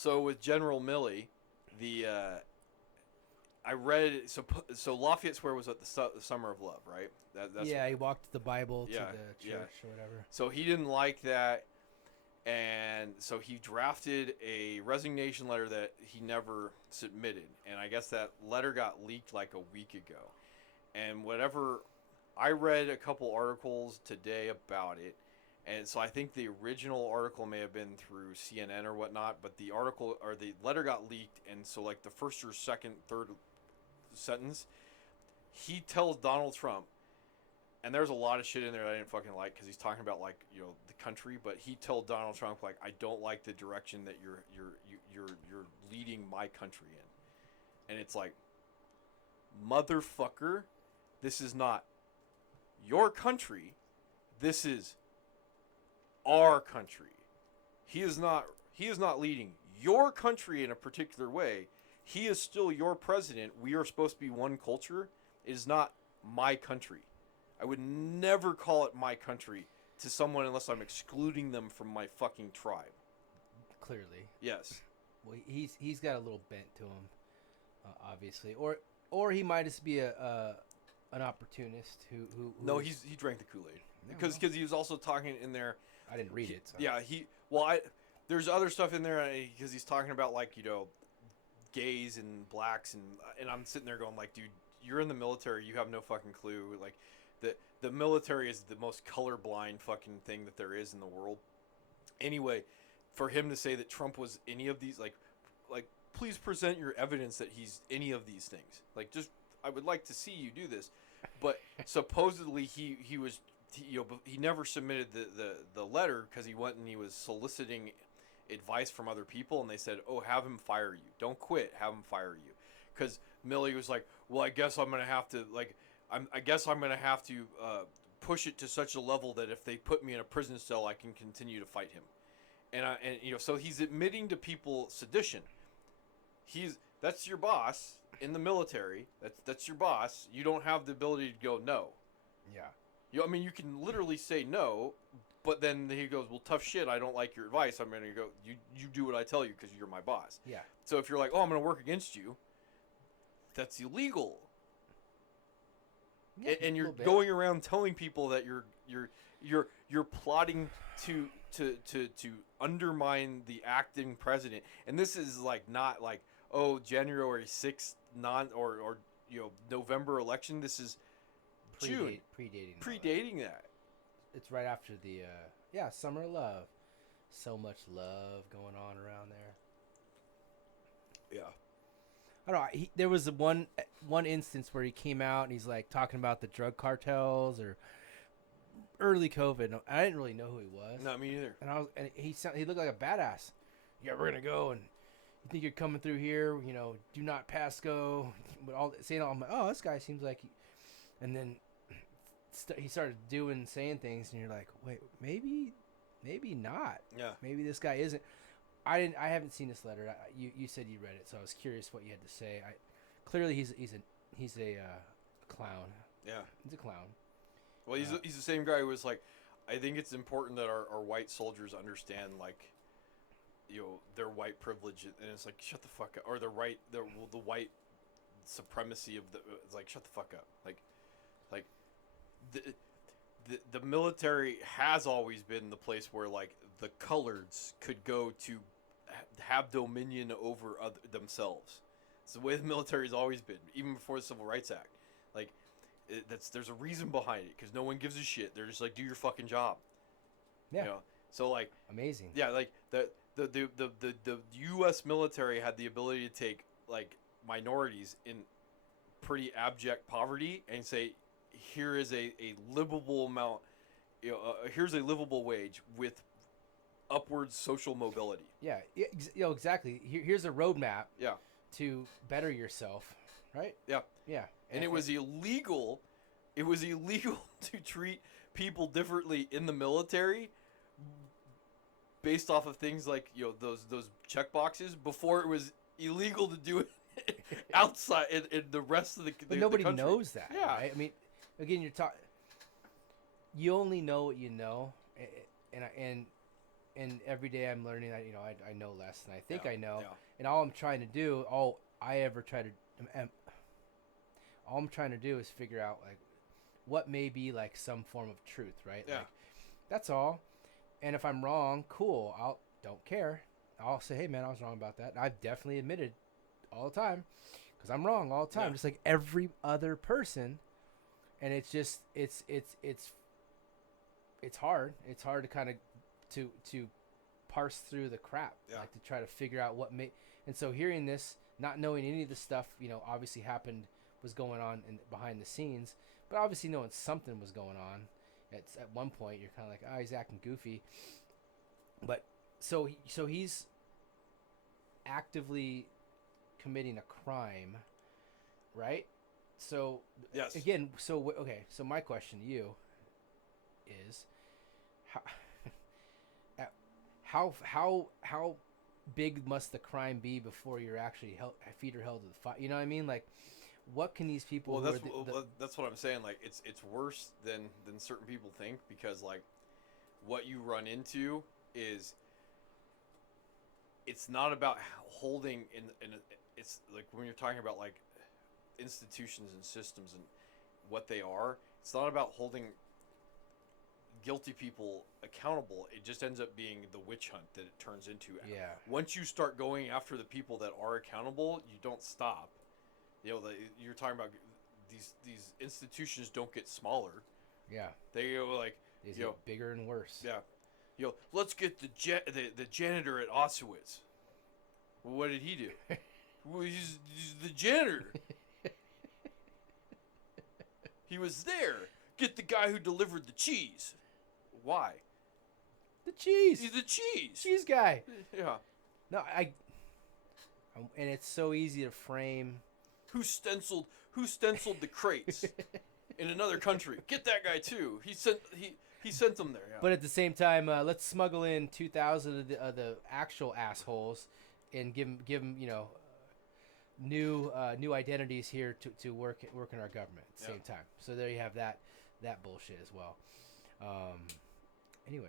So with General Milley, the I read so Lafayette Square was at the Summer of Love, right? That's Yeah, he walked the Bible to yeah, the yeah. church or whatever. So he didn't like that, and so he drafted a resignation letter that he never submitted, and I guess that letter got leaked like a week ago. And whatever, I read a couple articles today about it, and so I think the original article may have been through CNN or whatnot, but the article or the letter got leaked, and so like the first or second, third sentence, he tells Donald Trump, and there's a lot of shit in there that I didn't fucking like because he's talking about like the country, but he told Donald Trump like I don't like the direction that you're leading my country in, and it's like, motherfucker, this is not your country, this is our country. He is not leading your country in a particular way. He is still your president. We are supposed to be one culture. It is not my country. I would never call it my country to someone unless I'm excluding them from my fucking tribe. Clearly, Yes. well, he's got a little bent to him, obviously, or he might just be a an opportunist who No, he drank the Kool-Aid because he was also talking in there. I didn't read it. So. Yeah, there's other stuff in there because he's talking about like gays and blacks and I'm sitting there going like, dude, you're in the military, you have no fucking clue. Like the military is the most colorblind fucking thing that there is in the world. Anyway, for him to say that Trump was any of these like please present your evidence that he's any of these things. Like just I would like to see you do this. But supposedly he was he never submitted the letter because he went and he was soliciting advice from other people, and they said, "Oh, have him fire you. Don't quit. Have him fire you." Because Milley was like, "Well, I guess I'm gonna have to I guess I'm gonna have to push it to such a level that if they put me in a prison cell, I can continue to fight him." And so he's admitting to people sedition. That's your boss in the military. That's your boss. You don't have the ability to go no. Yeah. I mean, you can literally say no, but then he goes, well, tough shit. I don't like your advice. I'm going to go, you do what I tell you because you're my boss. Yeah. So if you're like, oh, I'm going to work against you, that's illegal. Yeah, and you're going around telling people that you're plotting to undermine the acting president. And this is like not like, oh, January 6th or November election. This is June. Predating that. It's right after the Summer of Love. So much love going on around there. Yeah. I don't know. There was one instance where he came out and he's like talking about the drug cartels or early COVID. I didn't really know who he was. Not me either. And he looked like a badass. Yeah, we're gonna go, and you think you're coming through here? Do not pass go. But I'm like, oh, this guy seems like. And then he started saying things, and you're like, wait, maybe not. Yeah. Maybe this guy isn't. I haven't seen this letter. You said you read it, so I was curious what you had to say. Clearly he's a clown. Yeah. He's a clown. Well, he's the same guy who was like, I think it's important that our white soldiers understand like, their white privilege, and it's like shut the fuck up, or the white supremacy of it's like shut the fuck up, like the military has always been the place where like the coloreds could go to have dominion over themselves. It's the way the military's always been, even before the Civil Rights Act. Like there's a reason behind it because no one gives a shit. They're just like, do your fucking job. Yeah. So like amazing. Yeah, like the U.S. military had the ability to take like minorities in pretty abject poverty and say, here is a livable amount, here's a livable wage with upward social mobility. Yeah, exactly. Here's a roadmap. Yeah. To better yourself, right? Yeah. Yeah. And it was illegal. It was illegal to treat people differently in the military based off of things like those check boxes before it was illegal to do it outside in the rest of but nobody country. Knows that. Yeah. Right? I mean, again, you only know what you know, and and every day I'm learning that I know less than I think I know, Yeah. and all I'm trying to do, all I'm trying to do is figure out like what may be like some form of truth, right? Yeah. Like that's all. And if I'm wrong, cool. Don't care. I'll say, hey man, I was wrong about that. And I've definitely admitted all the time because I'm wrong all the time, just like every other person. And it's just it's hard. It's hard to kind of to parse through the crap, like to try to figure out what may. And so hearing this, not knowing any of the stuff, obviously was going on behind the scenes, but obviously knowing something was going on. At one point, you're kind of like, oh, he's acting goofy. But so he's actively committing a crime, right? So Yes. again, so my question to you is, how big must the crime be before you're actually feet are held to the fire? You know what I mean? Like, what can these people? Well, that's what I'm saying. Like, it's worse than certain people think, because like what you run into is it's not about holding in it's like when you're talking about like institutions and systems and what they are. It's not about holding guilty people accountable. It just ends up being the witch hunt that it turns into. Yeah. Once you start going after the people that are accountable, you don't stop. You're talking about these institutions don't get smaller. Yeah. They go like they get bigger and worse. Yeah. Let's get the janitor at Auschwitz. Well, what did he do? Well, he's the janitor. He was there. Get the guy who delivered the cheese. Why? The cheese. He's the cheese. Cheese guy. Yeah. No, and it's so easy to frame. Who stenciled the crates in another country? Get that guy too. He sent them there. Yeah. But at the same time, let's smuggle in 2,000 of the actual assholes, and give them new identities here to work in our government at the same time. So there you have that bullshit as well. Anyway,